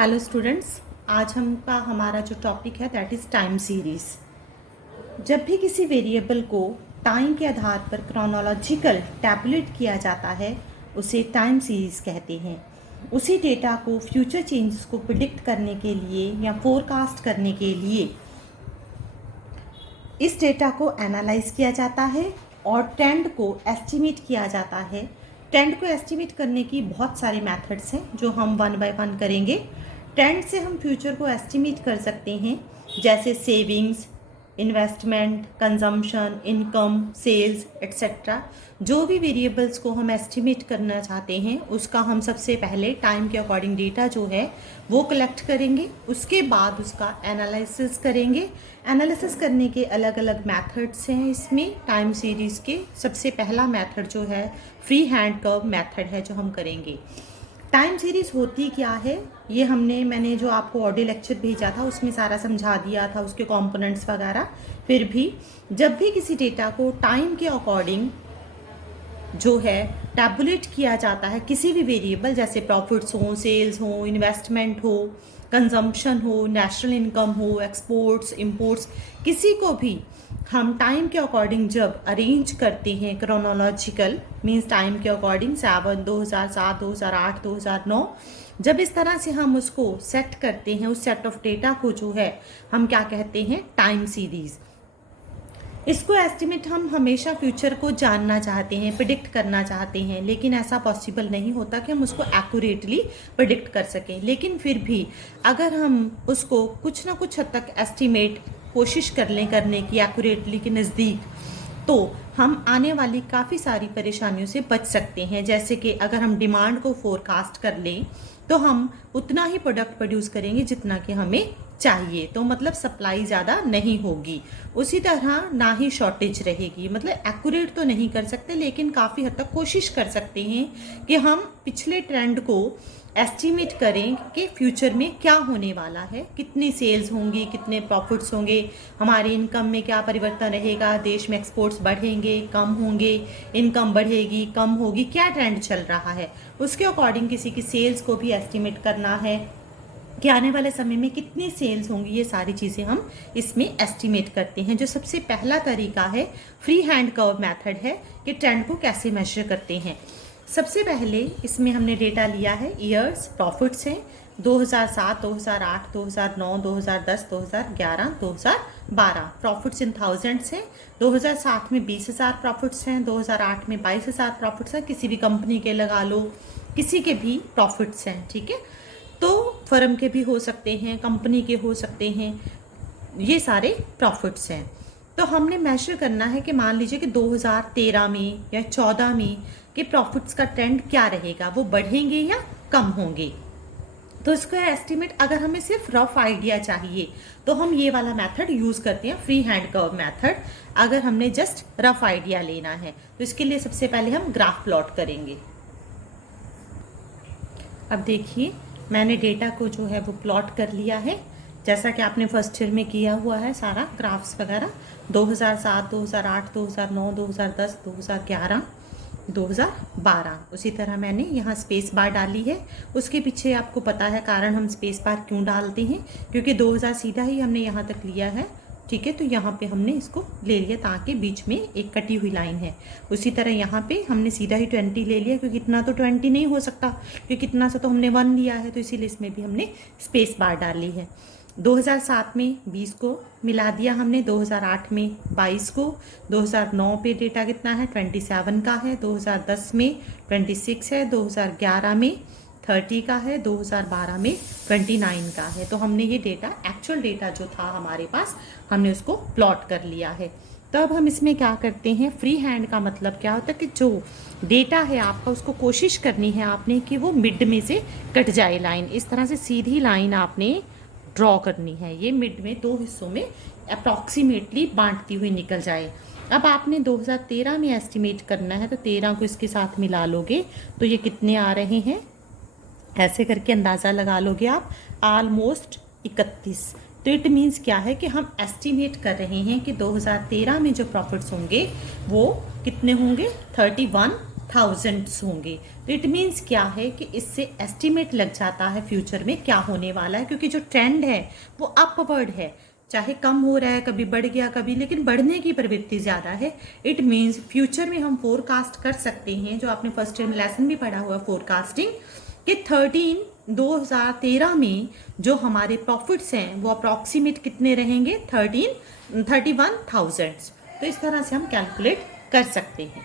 Hello students, आज हमारा जो टॉपिक है दैट इज़ टाइम सीरीज़। जब भी किसी वेरिएबल को टाइम के आधार पर क्रोनोलॉजिकल टैबुलेट किया जाता है उसे टाइम सीरीज़ कहते हैं। उसी डेटा को फ्यूचर चेंजेस को प्रिडिक्ट करने के लिए या फोरकास्ट करने के लिए इस डेटा को एनालाइज किया जाता है और ट्रेंड को एस्टिमेट किया जाता है। ट्रेंड को एस्टिमेट करने की बहुत सारे मेथड्स हैं जो हम वन बाय वन करेंगे। ट्रेंड से हम फ्यूचर को एस्टिमेट कर सकते हैं, जैसे savings, investment, consumption, income, sales etcetera. जो भी वेरिएबल्स को हम एस्टिमेट करना चाहते हैं उसका हम सबसे पहले टाइम के अकॉर्डिंग डेटा जो है वो कलेक्ट करेंगे, उसके बाद उसका एनालिसिस करेंगे। एनालिसिस करने के अलग अलग मेथड्स हैं इसमें टाइम सीरीज़ के। सबसे पहला मेथड जो है फ्री हैंड कर्व मेथड है जो हम करेंगे। टाइम सीरीज़ होती क्या है ये मैंने जो आपको ऑडियो लेक्चर भेजा था उसमें सारा समझा दिया था, उसके कंपोनेंट्स वगैरह। फिर भी जब भी किसी डेटा को टाइम के अकॉर्डिंग जो है टैबुलेट किया जाता है, किसी भी वेरिएबल जैसे प्रॉफिट्स हो, सेल्स हो, इन्वेस्टमेंट हो, कंजम्पशन हो, नेशनल इनकम हो, एक्सपोर्ट्स, इंपोर्ट्स, किसी को भी हम टाइम के अकॉर्डिंग जब अरेंज करते हैं क्रोनोलॉजिकल मीन्स टाइम के अकॉर्डिंग 2007, 2008, 2009, जब इस तरह से हम उसको सेट करते हैं, उस सेट ऑफ डेटा को जो है हम क्या कहते हैं, टाइम सीरीज़। इसको एस्टिमेट हम हमेशा फ्यूचर को जानना चाहते हैं, प्रिडिक्ट करना चाहते हैं, लेकिन ऐसा पॉसिबल नहीं होता कि हम उसको एक्यूरेटली प्रिडिक्ट कर सकें। लेकिन फिर भी अगर हम उसको कुछ ना कुछ हद तक एस्टिमेट कोशिश कर लें करने की एक्यूरेटली के नज़दीक, तो हम आने वाली काफ़ी सारी परेशानियों से बच सकते हैं। जैसे कि अगर हम डिमांड को फोरकास्ट कर लें तो हम उतना ही प्रोडक्ट प्रोड्यूस करेंगे जितना कि हमें चाहिए, तो मतलब सप्लाई ज़्यादा नहीं होगी। उसी तरह ना ही शॉर्टेज रहेगी। मतलब एक्यूरेट तो नहीं कर सकते लेकिन काफ़ी हद तक कोशिश कर सकते हैं कि हम पिछले ट्रेंड को एस्टिमेट करें कि फ्यूचर में क्या होने वाला है, कितनी सेल्स होंगी, कितने प्रॉफिट्स होंगे, हमारी इनकम में क्या परिवर्तन रहेगा, देश में एक्सपोर्ट्स बढ़ेंगे, कम होंगे, इनकम बढ़ेगी, कम होगी, क्या ट्रेंड चल रहा है। उसके अकॉर्डिंग किसी की सेल्स को भी एस्टिमेट करना है कि आने वाले समय में कितनी सेल्स होंगी। ये सारी चीज़ें हम इसमें एस्टिमेट करते हैं। जो सबसे पहला तरीका है फ्री हैंड कर्व मेथड है कि ट्रेंड को कैसे मेजर करते हैं। सबसे पहले इसमें हमने डेटा लिया है ईयर्स, प्रॉफिट्स हैं 2007, 2008, 2009, 2010, 2011, 2012। प्रॉफिट्स इन थाउजेंड्स हैं। 2007 में 20,000 प्रॉफिट्स हैं, 2008 में 22,000 प्रॉफिट्स हैं। किसी भी कंपनी के लगा लो, किसी के भी प्रॉफिट्स हैं, ठीक है। तो फर्म के भी हो सकते हैं, कंपनी के हो सकते हैं, ये सारे प्रॉफिट्स हैं। तो हमने मेजर करना है कि मान लीजिए कि 2013 में या 14 में कि प्रॉफिट्स का ट्रेंड क्या रहेगा, वो बढ़ेंगे या कम होंगे। तो इसका एस्टिमेट अगर हमें सिर्फ रफ आइडिया चाहिए तो हम ये वाला मेथड यूज़ करते हैं, फ्री हैंड कर्व मेथड। अगर हमने जस्ट रफ आइडिया लेना है तो इसके लिए सबसे पहले हम ग्राफ प्लॉट करेंगे। अब देखिए मैंने डेटा को जो है वो प्लॉट कर लिया है, जैसा कि आपने फर्स्ट ईयर में किया हुआ है सारा ग्राफ्स वगैरह। 2007, 2008, 2009, 2010, 2011, 2012। उसी तरह मैंने यहाँ स्पेस बार डाली है। उसके पीछे आपको पता है कारण हम स्पेस बार क्यों डालते हैं, क्योंकि 2000 सीधा ही हमने यहाँ तक लिया है, ठीक है। तो यहाँ पे हमने इसको ले लिया ताकि बीच में एक कटी हुई लाइन है। उसी तरह यहाँ पे हमने सीधा ही 20 ले लिया, क्योंकि इतना तो 20 नहीं हो सकता, क्योंकि इतना सा तो हमने 1 लिया है, तो इसीलिए इसमें भी हमने स्पेस बार डाली है। 2007 में 20 को मिला दिया हमने, 2008 में 22 को, 2009 पे डेटा कितना है 27 का है, 2010 में 26 है, 2011 में 30 का है, 2012 में 29 का है। तो हमने ये डेटा, एक्चुअल डेटा जो था हमारे पास, हमने उसको प्लॉट कर लिया है। तो अब हम इसमें क्या करते हैं, फ्री हैंड का मतलब क्या होता है कि जो डेटा है आपका उसको कोशिश करनी है आपने कि वो मिड में से कट जाए लाइन। इस तरह से सीधी लाइन आपने ड्रॉ करनी है, ये मिड में 2 हिस्सों में अप्रॉक्सीमेटली बांटती हुई निकल जाए। अब आपने 2013 में एस्टिमेट करना है, तो 13 को इसके साथ मिला लोगे तो ये कितने आ रहे हैं, ऐसे करके अंदाज़ा लगा लोगे आप, ऑलमोस्ट 31। तो इट मीन्स क्या है कि हम एस्टिमेट कर रहे हैं कि 2013 में जो प्रॉफिट्स होंगे वो कितने होंगे, 31 थाउजेंड्स होंगे। तो इट मीन्स क्या है कि इससे एस्टिमेट लग जाता है फ्यूचर में क्या होने वाला है, क्योंकि जो ट्रेंड है वो अपवर्ड है, चाहे कम हो रहा है, कभी बढ़ गया कभी, लेकिन बढ़ने की प्रवृत्ति ज़्यादा है। इट मीन्स फ्यूचर में हम फोरकास्ट कर सकते हैं, जो आपने फर्स्ट ईयर लेसन भी पढ़ा हुआ फोरकास्टिंग, कि 2013 में जो हमारे प्रॉफिट्स हैं वो अप्रॉक्सीमेट कितने रहेंगे, 31,000। तो इस तरह से हम कैलकुलेट कर सकते हैं।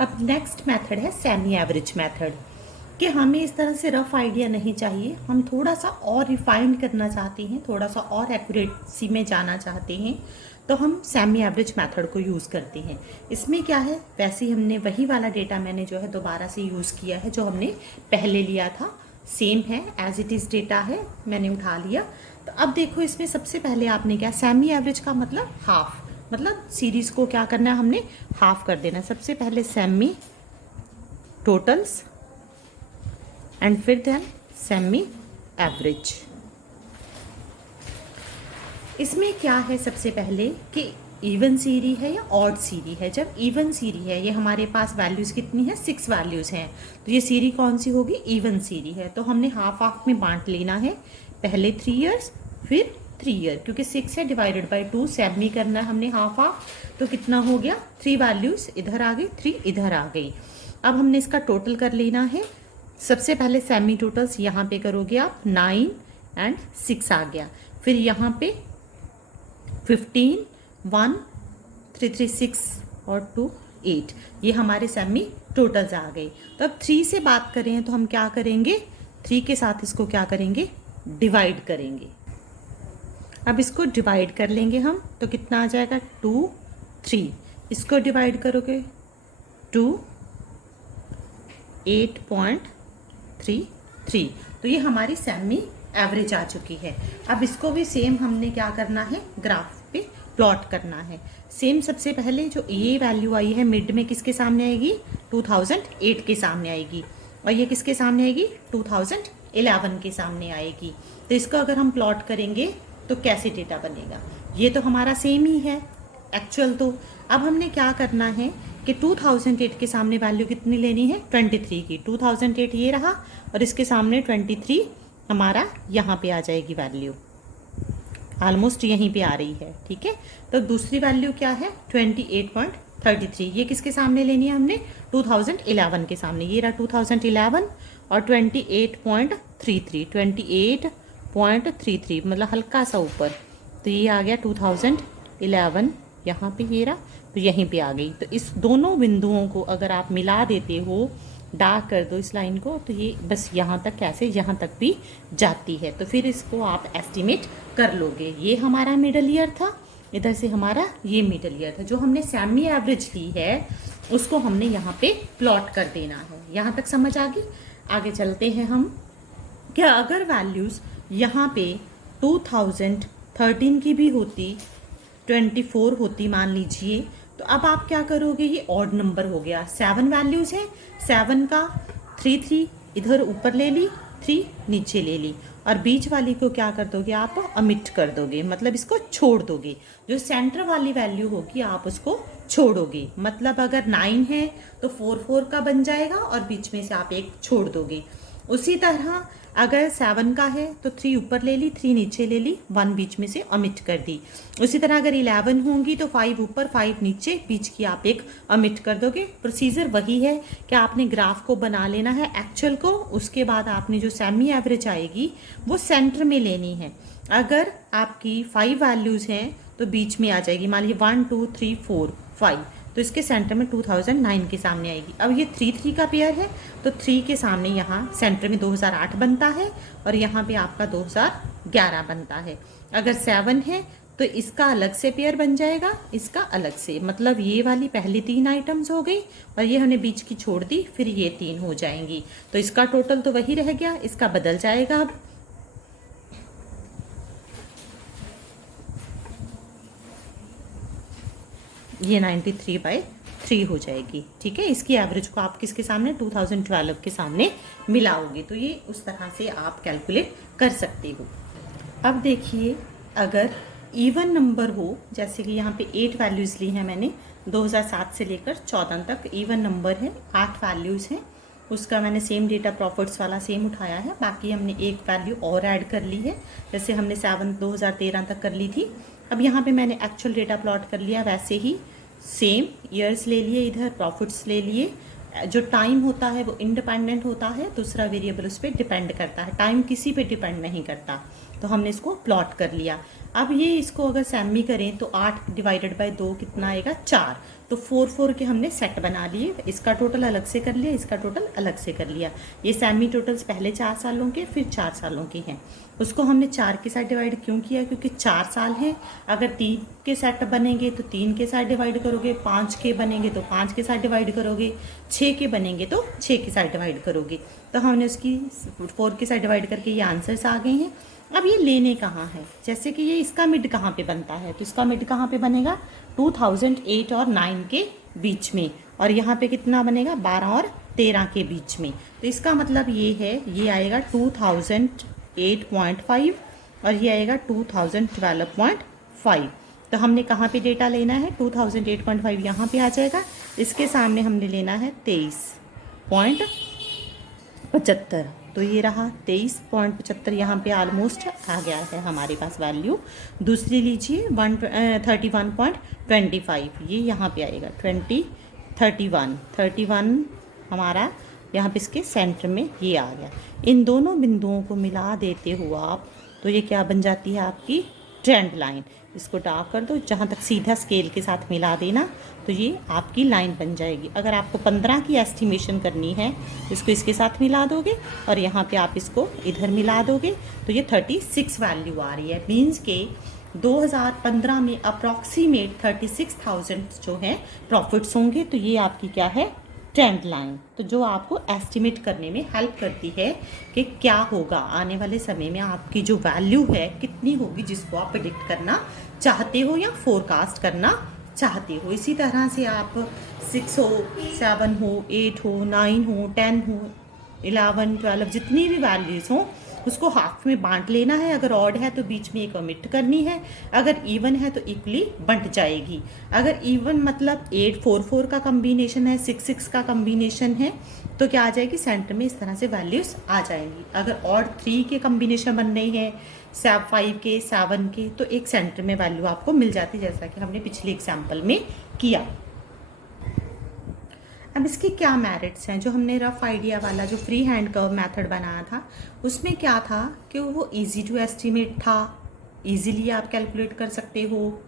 अब नेक्स्ट मेथड है सेमी एवरेज मेथड, कि हमें इस तरह से रफ आइडिया नहीं चाहिए, हम थोड़ा सा और रिफाइंड करना चाहते हैं, थोड़ा सा और एक्यूरेसी में जाना चाहते हैं, तो हम सेमी एवरेज मेथड को यूज़ करते हैं। इसमें क्या है, वैसे ही हमने वही वाला डेटा मैंने जो है दोबारा से यूज़ किया है जो हमने पहले लिया था, सेम है, एज इट इज़ डेटा है, मैंने उठा लिया। तो अब देखो इसमें सबसे पहले आपने क्या, सेमी एवरेज का मतलब हाफ, मतलब सीरीज को क्या करना है, हमने हाफ कर देना। सबसे पहले सेमी टोटल्स एंड फिर देन सेमी एवरेज। इसमें क्या है सबसे पहले कि इवन सीरी है या ऑड सीरी है। जब इवन सीरी है, ये हमारे पास वैल्यूज़ कितनी है, 6 वैल्यूज़ हैं, तो ये सीरी कौन सी होगी, इवन सीरी है। तो हमने हाफ हाफ में बांट लेना है, पहले 3 ईयर्स फिर 3 ईयर, क्योंकि 6 है डिवाइडेड बाई 2, सेमी करना है हमने हाफ हाफ, तो कितना हो गया, 3 वैल्यूज़ इधर आ गई, 3 इधर आ गई। अब हमने इसका टोटल कर लेना है। सबसे पहले सेमी टोटल्स यहाँ पे करोगे आप, 9 एंड 6 आ गया, फिर यहाँ पे 15, 1, 3, 3, 6 और 2, 8, ये हमारे सेमी टोटल्स आ गए। तो अब 3 से बात करें तो हम क्या करेंगे, 3 के साथ इसको क्या करेंगे, डिवाइड करेंगे। अब इसको डिवाइड कर लेंगे हम, तो कितना आ जाएगा, 2, 3, इसको डिवाइड करोगे 2, 8.33, तो ये हमारी सेमी एवरेज आ चुकी है। अब इसको भी सेम हमने क्या करना है, ग्राफ पे प्लॉट करना है। सेम सबसे पहले जो ये वैल्यू आई है मिड में किसके सामने आएगी, 2008 के सामने आएगी, और ये किसके सामने आएगी, 2011 के सामने आएगी। तो इसको अगर हम प्लॉट करेंगे तो कैसे डेटा बनेगा, ये तो हमारा सेम ही है एक्चुअल। तो अब हमने क्या करना है कि 2008 के सामने वैल्यू कितनी लेनी है, 23 की। 2008 ये रहा और इसके सामने 23 हमारा यहाँ पे आ जाएगी वैल्यू, ऑलमोस्ट यहीं पे आ रही है, ठीक है। तो दूसरी वैल्यू क्या है, 28.33, ये किसके सामने लेनी है हमने, 2011 के सामने, ये रहा 2011 और 28.33 मतलब हल्का सा ऊपर, तो ये आ गया 2011, यहाँ पे ये रहा, तो यहीं पे आ गई। तो इस दोनों बिंदुओं को अगर आप मिला देते हो, डार्क कर दो इस लाइन को, तो ये बस यहाँ तक, कैसे यहाँ तक भी जाती है, तो फिर इसको आप एस्टिमेट कर लोगे। ये हमारा मिडल ईयर था, इधर से हमारा ये मिडल ईयर था। जो हमने सेमी एवरेज ली है उसको हमने यहाँ पे प्लॉट कर देना है। यहाँ तक समझ आ गई। आगे चलते हैं हम, क्या अगर वैल्यूज़ यहाँ पे 2013 की भी होती, 24 होती मान लीजिए, तो अब आप क्या करोगे, ये ऑड नंबर हो गया, 7 वैल्यूज़ है, 7 का 3 इधर ऊपर ले ली, 3 नीचे ले ली, और बीच वाली को क्या कर दोगे आप, अमिट कर दोगे, मतलब इसको छोड़ दोगे। जो सेंटर वाली वैल्यू होगी आप उसको छोड़ोगे, मतलब अगर 9 है तो 4 का बन जाएगा और बीच में से आप एक छोड़ दोगे। उसी तरह अगर 7 का है तो 3 ऊपर ले ली, 3 नीचे ले ली, 1 बीच में से अमिट कर दी। उसी तरह अगर 11 होंगी तो 5 ऊपर 5 नीचे, बीच की आप एक अमिट कर दोगे। प्रोसीजर वही है कि आपने ग्राफ को बना लेना है एक्चुअल को, उसके बाद आपने जो सेमी एवरेज आएगी वो सेंटर में लेनी है। अगर आपकी 5 वैल्यूज़ हैं तो बीच में आ जाएगी, मान लीजिए 1 2 3 4 5, तो इसके सेंटर में 2009 के सामने आएगी। अब ये 3 का पेयर है तो 3 के सामने यहाँ सेंटर में 2008 बनता है और यहाँ पे आपका 2011 बनता है। अगर 7 है तो इसका अलग से पेयर बन जाएगा, इसका अलग से, मतलब ये वाली पहली 3 आइटम्स हो गई और ये हमने बीच की छोड़ दी, फिर ये 3 हो जाएंगी। तो इसका टोटल तो वही रह गया, इसका बदल जाएगा। अब ये 93/3 हो जाएगी, ठीक है। इसकी एवरेज को आप किसके सामने, 2012 के सामने मिलाओगे, तो ये उस तरह से आप कैलकुलेट कर सकते हो। अब देखिए, अगर इवन नंबर हो, जैसे कि यहाँ पे 8 वैल्यूज़ ली हैं मैंने, 2007 से लेकर 14 तक इवन नंबर है, 8 वैल्यूज़ हैं। उसका मैंने सेम डेटा प्रॉफिट्स वाला सेम उठाया है, बाकी हमने एक वैल्यू और ऐड कर ली है, जैसे हमने 2013 तक कर ली थी। अब यहाँ पे मैंने एक्चुअल डेटा प्लॉट कर लिया, वैसे ही सेम ईयर्स ले लिए, इधर प्रॉफिट्स ले लिए। जो टाइम होता है वो इंडिपेंडेंट होता है, दूसरा वेरिएबल उस पर डिपेंड करता है, टाइम किसी पे डिपेंड नहीं करता। तो हमने इसको प्लॉट कर लिया। अब ये इसको अगर सैमी करें तो 8 डिवाइडेड बाय 2 कितना आएगा, 4। तो 4 के हमने सेट बना लिए, इसका टोटल अलग से कर लिया, इसका टोटल अलग से कर लिया। ये सैमी टोटल्स पहले 4 सालों के फिर 4 सालों के हैं। उसको हमने 4 के साथ डिवाइड क्यों किया, क्योंकि 4 साल हैं। अगर 3 के सेट बनेंगे तो 3 के साथ डिवाइड करोगे, 5 के बनेंगे तो 5 के साथ डिवाइड करोगे, 6 के बनेंगे तो 6 के साथ डिवाइड करोगे। तो हमने उसकी 4 के साथ डिवाइड करके ये आंसर्स आ गए हैं। अब ये लेने कहाँ है, जैसे कि ये इसका मिड कहाँ पे बनता है, तो इसका मिड कहाँ पे बनेगा, 2008 और 9 के बीच में, और यहाँ पे कितना बनेगा, 12 और 13 के बीच में। तो इसका मतलब ये है, ये आएगा 2008.5 और ये आएगा 2012.5। तो हमने कहाँ पे डेटा लेना है, 2008.5 यहाँ पे आ जाएगा, इसके सामने हमने लेना है 23.75। तो ये रहा 23.75, यहाँ पे ऑलमोस्ट आ गया है हमारे पास वैल्यू। दूसरी लीजिए 31.25, ये यहाँ पे आएगा 31 हमारा यहाँ पे इसके सेंटर में ये आ गया। इन दोनों बिंदुओं को मिला देते हो आप, तो ये क्या बन जाती है आपकी ट्रेंड लाइन। इसको डार्क कर दो, जहाँ तक सीधा स्केल के साथ मिला देना, तो ये आपकी लाइन बन जाएगी। अगर आपको 15 की एस्टिमेशन करनी है, इसको इसके साथ मिला दोगे और यहाँ पे आप इसको इधर मिला दोगे, तो ये 36 वैल्यू आ रही है। मीन्स के 2015 में अप्रॉक्सीमेट 36,000 जो है प्रॉफिट्स होंगे। तो ये आपकी क्या है, ट्रेंड लाइन, तो जो आपको एस्टिमेट करने में हेल्प करती है कि क्या होगा आने वाले समय में, आपकी जो वैल्यू है कितनी होगी, जिसको आप प्रेडिक्ट करना चाहते हो या फोरकास्ट करना चाहते हो। इसी तरह से आप 6 हो, 7 हो, 8 हो, 9 हो, 10 हो, 11, 12 जितनी भी वैल्यूज़ हों उसको हाफ में बांट लेना है। अगर ऑड है तो बीच में एक ओमिट करनी है, अगर इवन है तो इक्वली बंट जाएगी। अगर इवन मतलब 8 4 4 का कम्बिनेशन है, 6 6 का कम्बिनेशन है, तो क्या आ जाएगी, सेंटर में इस तरह से वैल्यूज़ आ जाएंगी। अगर ऑड 3 के कम्बिनेशन बन रही है, 5 के, 7 के, तो एक सेंटर में वैल्यू आपको मिल जाती है, जैसा कि हमने पिछले एग्जाम्पल में किया। अब इसके क्या मेरिट्स हैं, जो हमने रफ आइडिया वाला जो फ्री हैंड कर्व मेथड बनाया था, उसमें क्या था कि वो इजी टू एस्टिमेट था, इजीली आप कैलकुलेट कर सकते हो,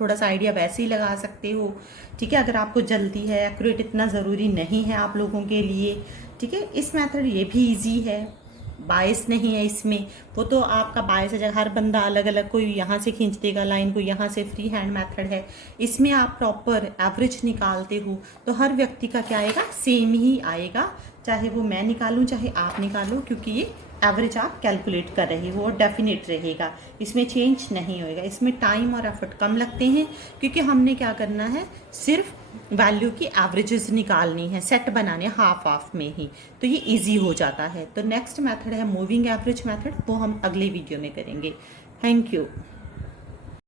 थोड़ा सा आइडिया वैसे ही लगा सकते हो। ठीक है, अगर आपको जल्दी है, एक्यूरेट इतना ज़रूरी नहीं है आप लोगों के लिए। ठीक है, इस मेथड ये भी इजी है, बायस नहीं है इसमें। वो तो आपका बायस है, हर बंदा अलग अलग, कोई यहाँ से खींच देगा लाइन, कोई यहाँ से। फ्री हैंड मेथड है, इसमें आप प्रॉपर एवरेज निकालते हो, तो हर व्यक्ति का क्या आएगा, सेम ही आएगा, चाहे वो मैं निकालूं चाहे आप निकालो, क्योंकि ये एवरेज आप कैलकुलेट कर रहे हो और डेफिनेट रहेगा, इसमें चेंज नहीं होएगा। इसमें टाइम और एफर्ट कम लगते हैं, क्योंकि हमने क्या करना है, सिर्फ वैल्यू की एवरेजेस निकालनी है, सेट बनाने हाफ हाफ में ही, तो ये इजी हो जाता है। तो नेक्स्ट मेथड है मूविंग एवरेज मेथड, वो हम अगले वीडियो में करेंगे। Thank you.